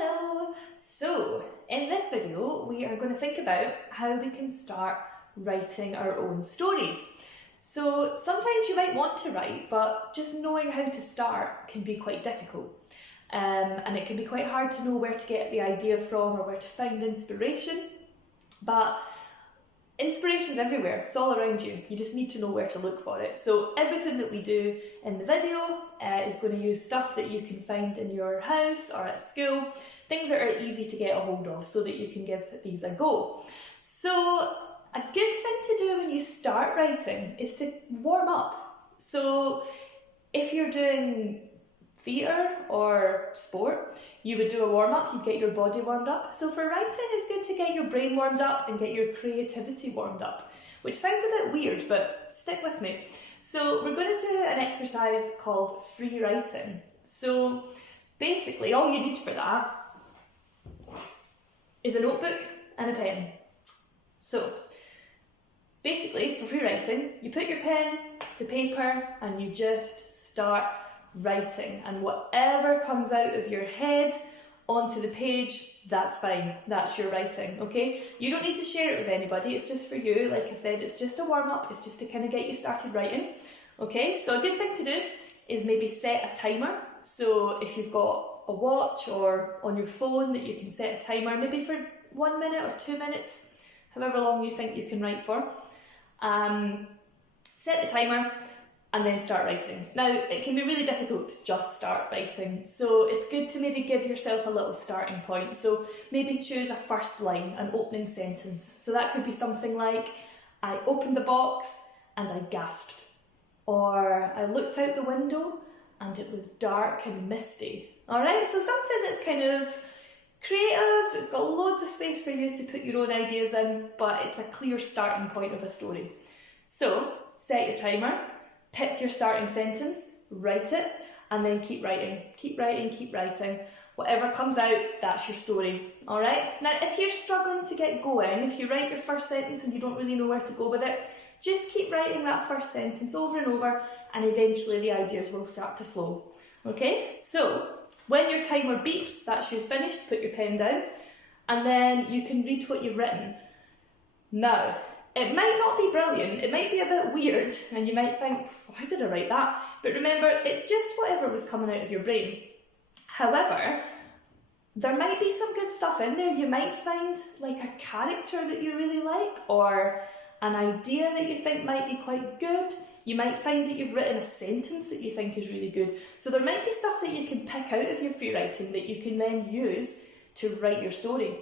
Hello! So, in this video, we are going to think about how we can start writing our own stories. So, sometimes you might want to write, but just knowing how to start can be quite difficult. And it can be quite hard to know where to get the idea from or where to find inspiration. But inspiration's everywhere, it's all around you. You just need to know where to look for it. So everything that we do in the video is going to use stuff that you can find in your house or at school, things that are easy to get a hold of so that you can give these a go. So a good thing to do when you start writing is to warm up. So if you're doing theatre or sport, you would do a warm-up, you'd get your body warmed up. So for writing, it's good to get your brain warmed up and get your creativity warmed up, which sounds a bit weird, but stick with me. So we're going to do an exercise called free writing. So basically, all you need for that is a notebook and a pen. So basically, for free writing, you put your pen to paper and you just start writing, and whatever comes out of your head onto the page, that's fine, that's your writing, okay? You don't need to share it with anybody, it's just for you. Like I said, it's just a warm-up, it's just to kind of get you started writing, okay? So a good thing to do is maybe set a timer. So if you've got a watch or on your phone that you can set a timer, maybe for 1 minute or 2 minutes, however long you think you can write for, set the timer and then start writing. Now, it can be really difficult to just start writing, so it's good to maybe give yourself a little starting point. So maybe choose a first line, an opening sentence. So that could be something like, I opened the box and I gasped. Or I looked out the window and it was dark and misty. Alright, so something that's kind of creative, it's got loads of space for you to put your own ideas in, but it's a clear starting point of a story. So, set your timer, pick your starting sentence, write it, and then keep writing. Keep writing, keep writing. Whatever comes out, that's your story, alright? Now, if you're struggling to get going, if you write your first sentence and you don't really know where to go with it, just keep writing that first sentence over and over, and eventually the ideas will start to flow, okay? So, when your timer beeps, that's you finished, put your pen down, and then you can read what you've written. Now, it might not be brilliant, it might be a bit weird, and you might think, why did I write that? But remember, it's just whatever was coming out of your brain. However, there might be some good stuff in there. You might find like a character that you really like, or an idea that you think might be quite good. You might find that you've written a sentence that you think is really good. So there might be stuff that you can pick out of your free writing that you can then use to write your story,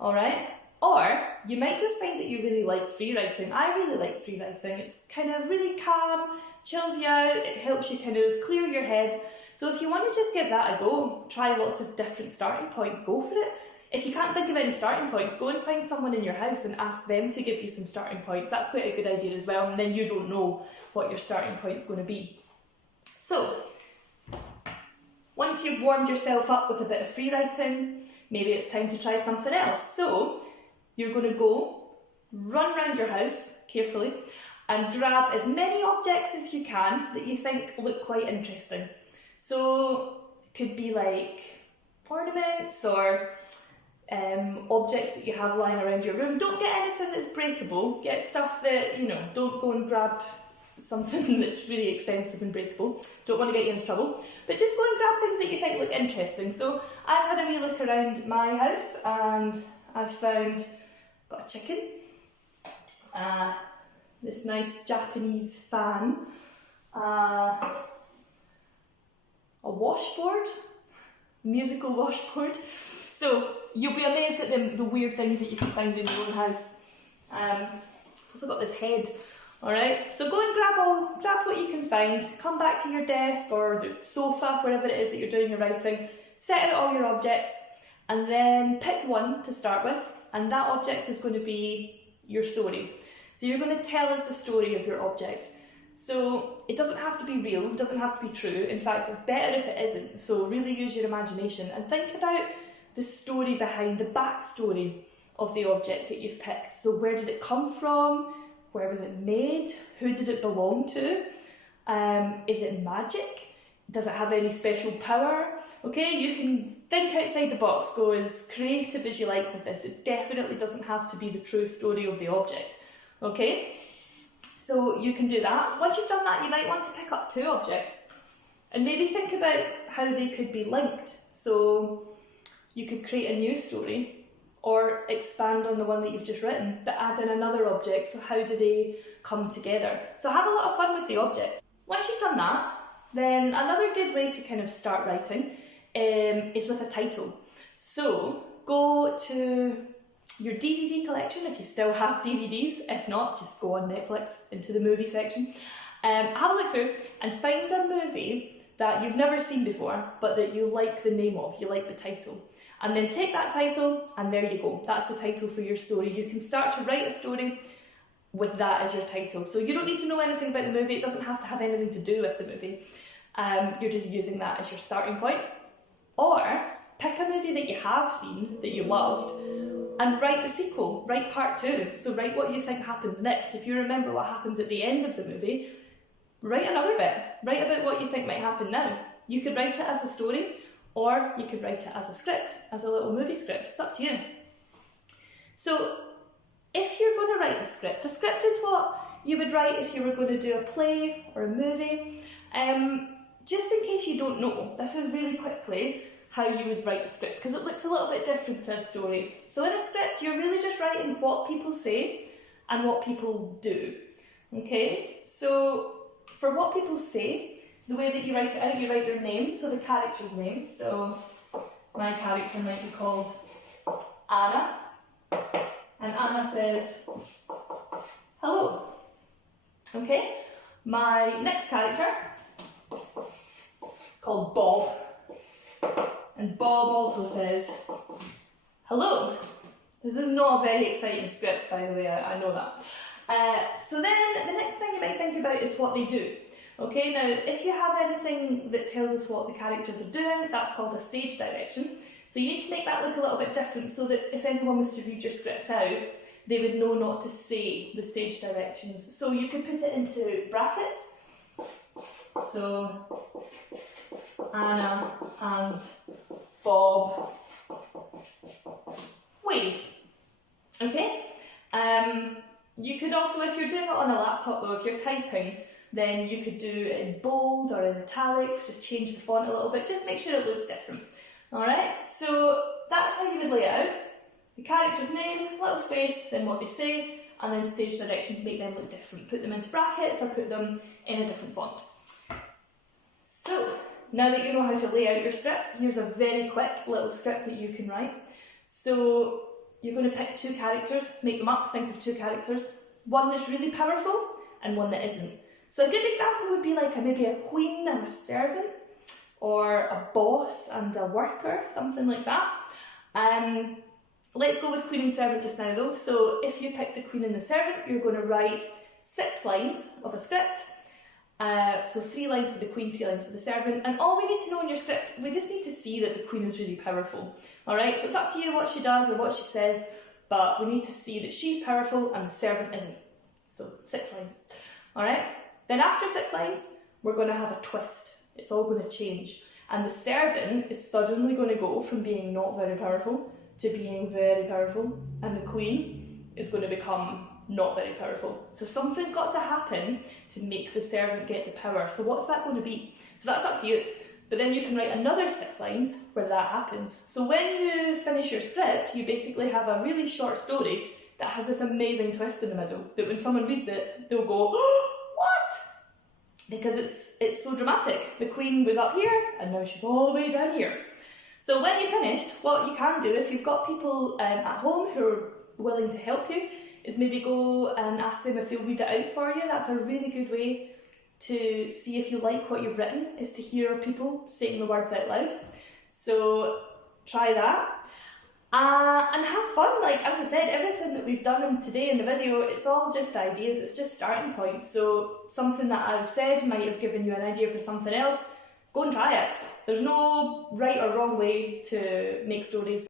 alright? Or you might just find that you really like free writing. I really like free writing. It's kind of really calm, chills you out, it helps you kind of clear your head. So if you want to just give that a go, try lots of different starting points, go for it. If you can't think of any starting points, go and find someone in your house and ask them to give you some starting points. That's quite a good idea as well, and then you don't know what your starting point's going to be. So, once you've warmed yourself up with a bit of free writing, maybe it's time to try something else. So, you're going to go, run around your house carefully, and grab as many objects as you can that you think look quite interesting. So, it could be like ornaments or objects that you have lying around your room. Don't get anything that's breakable. Get stuff that, you know, don't go and grab something that's really expensive and breakable. Don't want to get you into trouble. But just go and grab things that you think look interesting. So I've had a wee look around my house and I've found, got a chicken, this nice Japanese fan, a washboard, musical washboard. So you'll be amazed at the weird things that you can find in your own house. Also got this head. Alright, so go and grab what you can find, come back to your desk or the sofa, wherever it is that you're doing your writing, set out all your objects, and then pick one to start with, and that object is going to be your story. So you're going to tell us the story of your object. So it doesn't have to be real, it doesn't have to be true. In fact, it's better if it isn't. So really use your imagination and think about the story behind, the backstory of the object that you've picked. So where did it come from? Where was it made? Who did it belong to? Is it magic? Does it have any special power? Okay, you can think outside the box, go as creative as you like with this. It definitely doesn't have to be the true story of the object. Okay, so you can do that. Once you've done that, you might want to pick up 2 objects and maybe think about how they could be linked. So you could create a new story or expand on the one that you've just written, but add in another object. So how do they come together? So have a lot of fun with the objects. Once you've done that, then another good way to kind of start writing is with a title. So go to your DVD collection if you still have DVDs. If not, just go on Netflix into the movie section. Have a look through and find a movie that you've never seen before, but that you like the name of, you like the title. And then take that title and there you go. That's the title for your story. You can start to write a story with that as your title. So you don't need to know anything about the movie. It doesn't have to have anything to do with the movie. You're just using that as your starting point. Or pick a movie that you have seen, that you loved, and write the sequel, write part 2. So write what you think happens next. If you remember what happens at the end of the movie, write another bit. Write about what you think might happen now. You could write it as a story, or you could write it as a script, as a little movie script. It's up to you. So if you're going to write a script is what you would write if you were going to do a play or a movie. Just in case you don't know, this is really quickly how you would write a script, because it looks a little bit different to a story. So in a script, you're really just writing what people say and what people do. Okay, so for what people say, the way that you write it out, you write their name, so the character's name. So my character might be called Anna, and Anna says, hello. Okay, my next character is called Bob, and Bob also says, hello. This is not a very exciting script, by the way, I know that. So then the next thing you might think about is what they do. Okay, now if you have anything that tells us what the characters are doing, that's called a stage direction. So you need to make that look a little bit different so that if anyone was to read your script out, they would know not to say the stage directions. So you could put it into brackets. So Anna and Bob wave. Okay? You could also, if you're doing it on a laptop though, if you're typing, then you could do it in bold or in italics, just change the font a little bit, just make sure it looks different. Alright, so that's how you would lay it out. The character's name, little space, then what they say, and then stage directions make them look different. Put them into brackets or put them in a different font. So, now that you know how to lay out your script, here's a very quick little script that you can write. So, you're going to pick 2 characters, make them up, think of 2 characters. One that's really powerful and one that isn't. So a good example would be like maybe a queen and a servant, or a boss and a worker, something like that. Let's go with queen and servant just now though. So if you pick the queen and the servant, you're going to write 6 lines of a script. So 3 lines for the queen, 3 lines for the servant. And all we need to know in your script, we just need to see that the queen is really powerful. Alright, so it's up to you what she does or what she says, but we need to see that she's powerful and the servant isn't. So 6 lines. Alright, then after 6 lines, we're going to have a twist. It's all going to change. And the servant is suddenly going to go from being not very powerful to being very powerful. And the queen is going to become not very powerful. So something got to happen to make the servant get the power. So what's that going to be? So that's up to you. But then you can write another 6 lines where that happens. So when you finish your script, you basically have a really short story that has this amazing twist in the middle, that when someone reads it, they'll go, oh, what? Because it's so dramatic. The queen was up here, and now she's all the way down here. So when you're finished, what you can do, if you've got people at home who are willing to help you, is maybe go and ask them if they'll read it out for you. That's a really good way to see if you like what you've written, is to hear people saying the words out loud. So try that. And have fun. Like, as I said, everything that we've done today in the video, it's all just ideas, it's just starting points. So something that I've said might have given you an idea for something else. Go and try it. There's no right or wrong way to make stories.